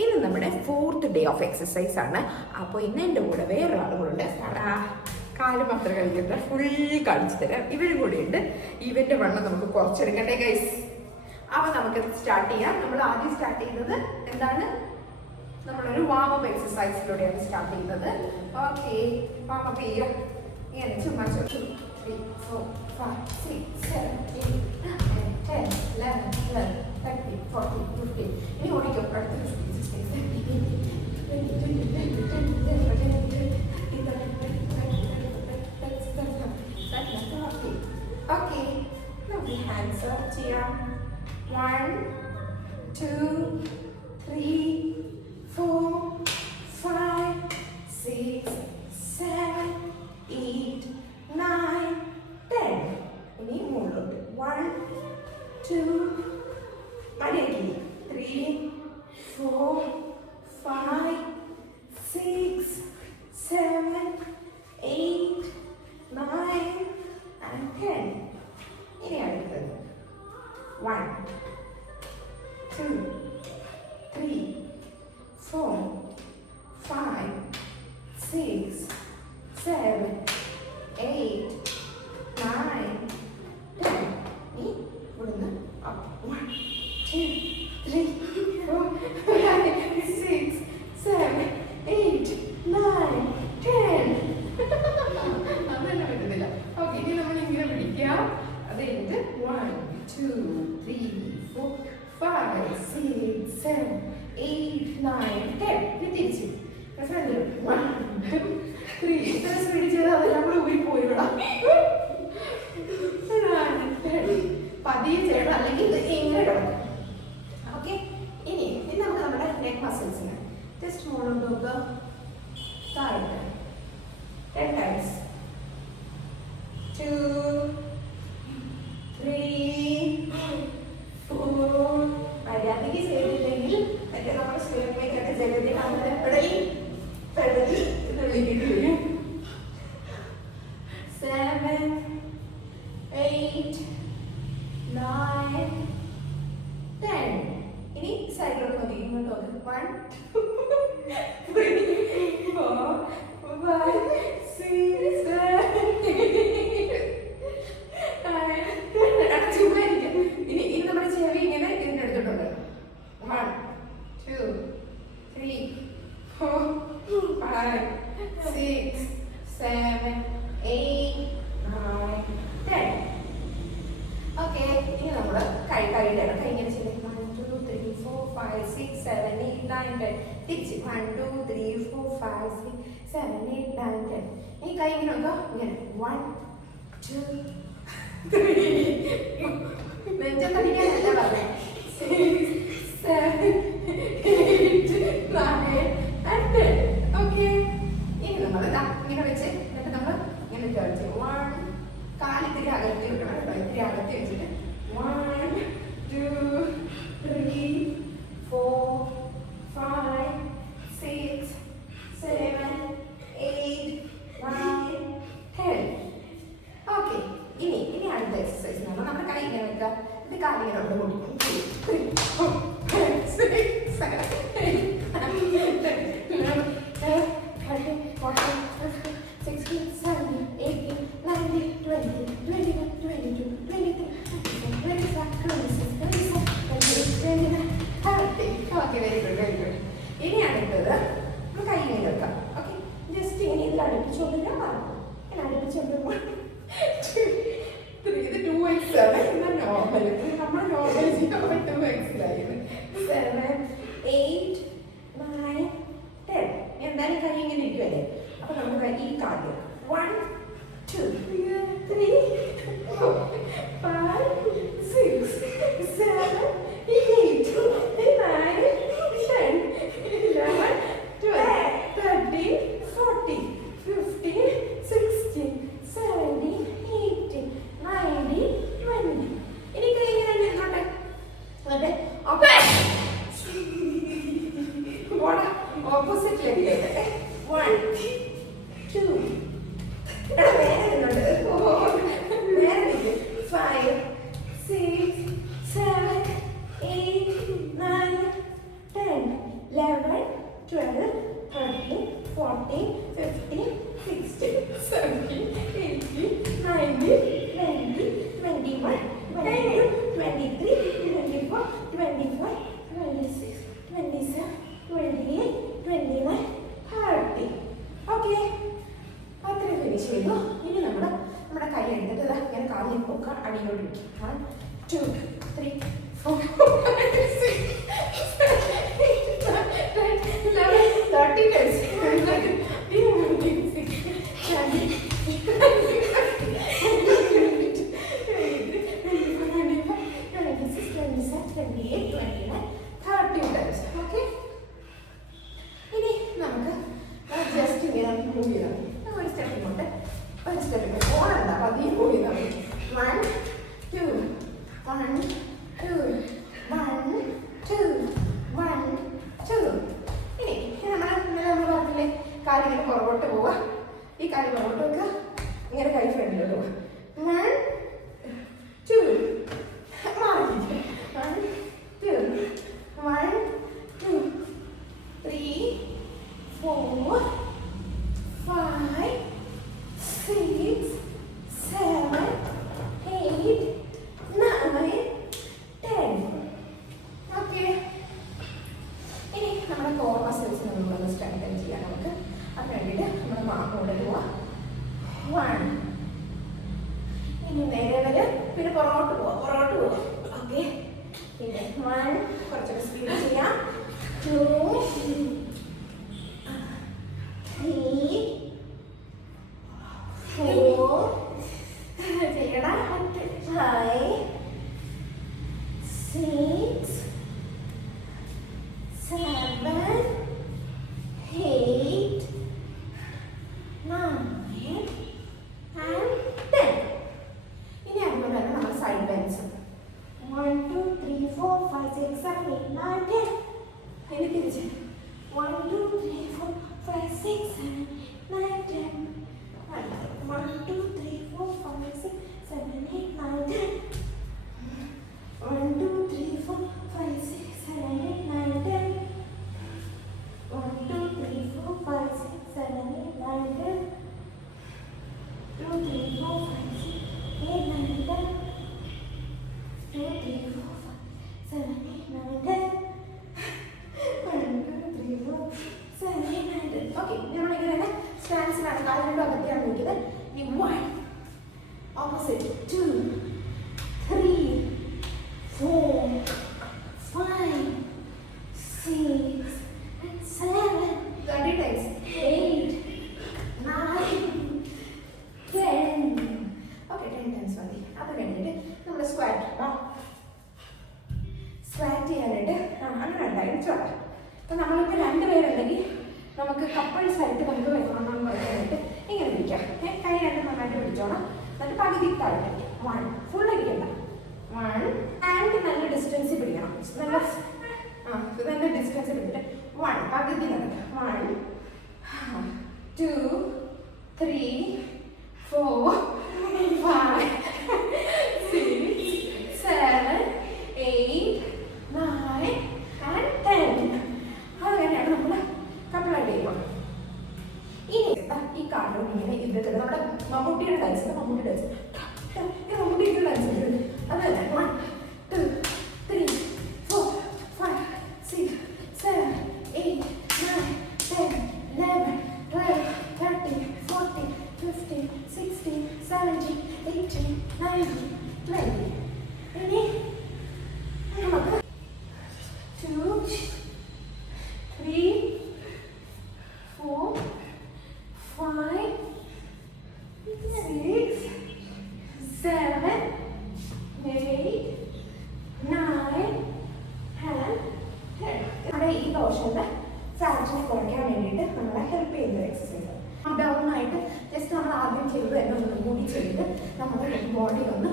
ഇന്ന് നമ്മുടെ 4th day of exercise ആണ്. അപ്പോൾ ഇന്ന് എൻ്റെ കൂടെ വേറൊരാളും കൂടെ ഉണ്ട്. കാല് മാത്രം കളിക്കട്ടെ, ഫുൾ കാണിച്ചു തരാം. ഇവരും കൂടെ ഉണ്ട്. ഇവന്റെ വണ്ണം നമുക്ക് കുറച്ചെടുക്കട്ടെ ഗൈസ്. അപ്പൊ നമുക്ക് സ്റ്റാർട്ട് ചെയ്യാം. നമ്മൾ ആദ്യം സ്റ്റാർട്ട് ചെയ്യുന്നത് എന്താണ്, നമ്മളൊരു വാമപ്പ് എക്സസൈസിലൂടെയാണ് സ്റ്റാർട്ട് ചെയ്യുന്നത്. ഓക്കെ, വാമപ്പ് ചെയ്യാം. ഇങ്ങനെ ചുമ്മാ 2, 3, 4, 5, 6, 7, 8, 9, 10, 11, 12, 13, 14, 15. ഇനി ഓടിക്കും. അടുത്ത 15, 16, 17, 18, 20, 21, 22, 23, 24. Okay, now we hands up ചെയ്യാം. 1, 2, 3, 4, 5, 6, 7, 8, 9, 10. ഇനി മുകളിലോട്ട് 1, 2, 3, 4, 5, 6, 7, 8, 9 and 10. ഇനി അടുത്തത് 1, 2, 3, 4, 5, 6, 7, 8, 9, 10. ഇനി ഇവിടുന്ന് 1, 2, 3, 4, 5, 6, 7, 8, 9, 10. അതെന്നെ പറ്റുന്നില്ല. ഓക്കെ, ഇനി നമ്മൾ ഇങ്ങനെ പിടിക്കാം. അത് കഴിഞ്ഞിട്ട് 1, 2, 3, 4, 5, 6, 7, 8, 9, 10. ഇനി തിരിച്ച് 1, 2, 3. ഇത്ര സ്പീഡ് ചെയ്താൽ അതെല്ലാം കൂടെ ഊരി പോയിടാം. പതിയെ ചെയ്യണം, അല്ലെങ്കിൽ ഇങ്ങനെ ഇടണം. ഓക്കെ, ഇനി നമുക്ക് നമ്മുടെ നെക്ക് മസിൽസിന് ജസ്റ്റ് മുകളിലോട്ട് നോക്കുക. താഴെ 10 times. 2, 3, 4. മര്യാദയ്ക്ക് ചെയ്തില്ലെങ്കിൽ മറ്റേ നമ്മുടെ സ്ക്രീനിലേക്കൊക്കെ ചെയ്തിട്ട് അങ്ങനെ പെടലി എന്ന് വിളിക്കേണ്ടി വരും. 7, 8, 9, 10. ഇനി സൈഡിലോട്ട് മതി. ഇങ്ങോട്ട് 1, 2, 3, 4, 5, 6, 7, 8, 9. ചുമ്മായിരിക്കും. ഇനി നമ്മുടെ ചെവി ഇങ്ങനെ ഇതിൻ്റെ അടുത്തോട്ടുണ്ട്. 1, 2, 3, 4, 5, 6, 7, 8, 9, 10. ഓക്കെ, ഇനി നമ്മൾ കൈയുടെ കൈ ഇങ്ങനെ ചെയ്ത് 1, 2, 3, 4, 5, 6, 7, 8, 9, 10. തിരിച്ച് 1, 2, 3, 4, 5, 6, 7, 8, 9, 10. ഈ കൈ ഇങ്ങനെ നോക്കാം. ഇങ്ങനെ 1, 2, 3. നെഞ്ചത്തടിക്കാനല്ല പറഞ്ഞത്. 6, 7, 8, 9 and 10. ഓക്കെ, ഇനി നമ്മൾ ഇങ്ങനെ വെച്ച് എന്നിട്ട് നമ്മൾ ഇങ്ങനെ ചേർത്ത് 1, കാലിത്തിരി അകത്തി വെക്കണം കേട്ടോ. ഇത്തിരി അകത്തി വെച്ചിട്ട് 1, 2, 3, 4, 5, 6, 7, 8, 9, 10. ഓക്കെ, ഇനി അടുത്ത എക്സസൈസ് നമ്മുടെ കൈ ഇങ്ങനെ വെക്കുക. ഇത് കാലിങ്ങനെ അവിടെ കൊടുക്കും. 2, 3, 4, 5, 6, 7, 8, 9, 10, 11, 12, 13, 14, 15, 16, 17, 18, 19, 20, 21, 22, 23, 24, 25, 26, 27, 28, 29, 30. Okay, very good, very good. ഇനി അടുത്തത് നമ്മൾ കൈ ഇങ്ങനെ വെക്കാം. ഓക്കെ, ജസ്റ്റ് ഇങ്ങനെ ഇതിൽ അടുപ്പിച്ചുകൊണ്ടിരിക്കാൻ പറഞ്ഞു. ഇങ്ങനെ അടുപ്പിച്ചുകൊണ്ടിരിക്കുമ്പോൾ 3. ഇത് 2x ആണ്. എന്നാൽ നോർമൽ നമ്മൾ നോർമൽ ചെയ്യുമ്പോൾ 2x-ലായിരുന്നു. 7, 8, 9, 10. എന്തായാലും കൈ ഇങ്ങനെ ഇരിക്കുമല്ലേ. അപ്പൊ നമുക്ക് ഈ കാര്യം 1, 2, 3, 4, 5, 6, 7, 8, 9, 10, 11, 12, 13, 14, 15, 16, 17, 18, 19, 20. ഇനി കൈ ഇങ്ങനെ നിന്നോട്ടെ. അതെ, ഓപ്പോസിറ്റ് ലെഗിലേക്ക് 1, 2. വേറെ നിന്നോട്ട് 4, വേറെ 5, 6, 7, 8, 9, 10, 11, കാലിങ്ങനെ പുറകോട്ട് പോവുക, ഈ കാല് പുറകോട്ട് വെക്കുക, ഇങ്ങനെ കൈ ഫ്രണ്ടിലോട്ട് പോവുക. 1 2 1 2 1 2 3 4 5 6 7 8 9 10. ഓക്കെ, ഇനി നമ്മുടെ കോർ മസിൽസ് നമ്മളൊന്ന് സ്ട്രെങ്തൻ ചെയ്യാം. നമുക്ക് അതിന് വേണ്ടിയിട്ട് നമ്മുടെ മാങ്ങോട്ട് പോവാം. 1 ഇനി നേരെ വരെ, പിന്നെ പുറകോട്ട് പോവാം. ഓക്കെ, പിന്നെ 1 കുറച്ചൊക്കെ സ്പീഡ് ചെയ്യാം. 2 3 4 ചെയ്യണം. 5 6 7 8 9 and 10. ഇനി അതുപോലെ തന്നെ നമ്മൾ സൈഡ് ബെൻസ് 1 2 3 4 5 6 7 8 9 10. ഇനി തിരിച്ച് 1 2 3 4 5 6 7 9 10. 1 2 3 4 5 6 7 8 9 10. 1 2 3 4 5 6 7 8 9 10. 1 2 3 4 5 6 7 8 9 10. 2 3 4 5 6 8 9 10. 2 3 4 5 7 8 9 10. 1 2 3 4 7 8 9 10. ഓക്കെ, നമ്മളിങ്ങനെ സ്റ്റാൻസിലാണ് കാല് രണ്ടും അകത്തെയാണ് നിൽക്കുന്നത്. ഇനി 1 ഓപ്പോസിറ്റ് 2 3 4 5 6 7 30 times 8 9 10. ഓക്കെ, 10 times മതി. അത് കഴിഞ്ഞിട്ട് നമ്മൾ സ്ക്വാറ്റ് ചെയ്യാനായിട്ട് അങ്ങനെ ഉണ്ടായിരുന്നു ചോളാം. അപ്പം നമ്മളിപ്പോൾ 2 പേരുണ്ടെങ്കിൽ നമുക്ക് കപ്പിൾസ് ആയിട്ട് നമുക്ക് വെക്കണം പറയാനായിട്ട് ഇങ്ങനെ പിടിക്കാം. കൈ 2 നന്നായിട്ട് പിടിച്ചോണം. എന്നിട്ട് പകുതി താഴെ 1 ഫുൾ അടിക്കണ്ട. 1 ആൻഡ് നല്ല ഡിസ്റ്റൻസ് പിടിക്കണം. നല്ല ഡിസ്റ്റൻസ് പിടിച്ചിട്ട് 1 പകുതി നടക്കുക. 1 2 3 4 5 6 7 8 9 and 10. അങ്ങനെയാണ് നമ്മൾ കപ്പിളായിട്ട് ചെയ്യുന്നത്. ഇനി ഈ കാർഡും ഇങ്ങനെ ഇതിട്ട് നമ്മുടെ മമ്മൂട്ടിയുടെ ഡാൻസ് ഇത് മമ്മൂട്ടി ഡാൻസ് അത് തന്നെ 1 2 3 4 5 6 7 8 9 10 11 12 13 14 15 16 17 18 19 20. ഇനി നമുക്ക് 2 3 4 5 6 7 8 9 and 10. നമ്മുടെ ഈ ദോഷത്തെ ഫ്രാക്ഷനെ കുറയ്ക്കാൻ വേണ്ടിയിട്ട് നമ്മളെ ഹെൽപ്പ് ചെയ്യുന്ന എക്സസൈസ്. ഡൗൺ ആയിട്ട് ജസ്റ്റ് നമ്മൾ ആദ്യം ചെയ്ത് തന്നെ ഒന്നും കൂടി ചെയ്ത് നമ്മുടെ ബോഡി ഒന്ന്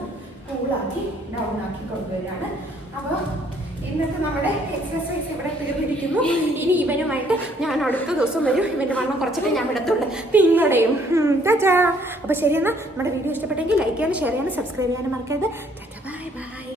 കൂളാക്കി ഡൗൺ ആക്കി കൊണ്ടുവരികയാണ്. അപ്പോൾ ഇന്നത്തെ നമ്മുടെ എക്സസൈസ് ഇവിടെ തീർന്നിരിക്കുന്നു. ഇനി ഇവനുമായിട്ട് ഞാൻ അടുത്ത ദിവസം വരും. ഇവൻ്റെ വണ്ണം കുറച്ചിട്ട് ഞാൻ വിടത്തുള്ളൂ പിന്നടെയും. ടാറ്റാ. അപ്പോൾ ശരി, എന്നാൽ നമ്മുടെ വീഡിയോ ഇഷ്ടപ്പെട്ടെങ്കിൽ ലൈക്ക് ചെയ്യാനും ഷെയർ ചെയ്യാനും സബ്സ്ക്രൈബ് ചെയ്യാനും മറക്കരുത്. ടാറ്റാ.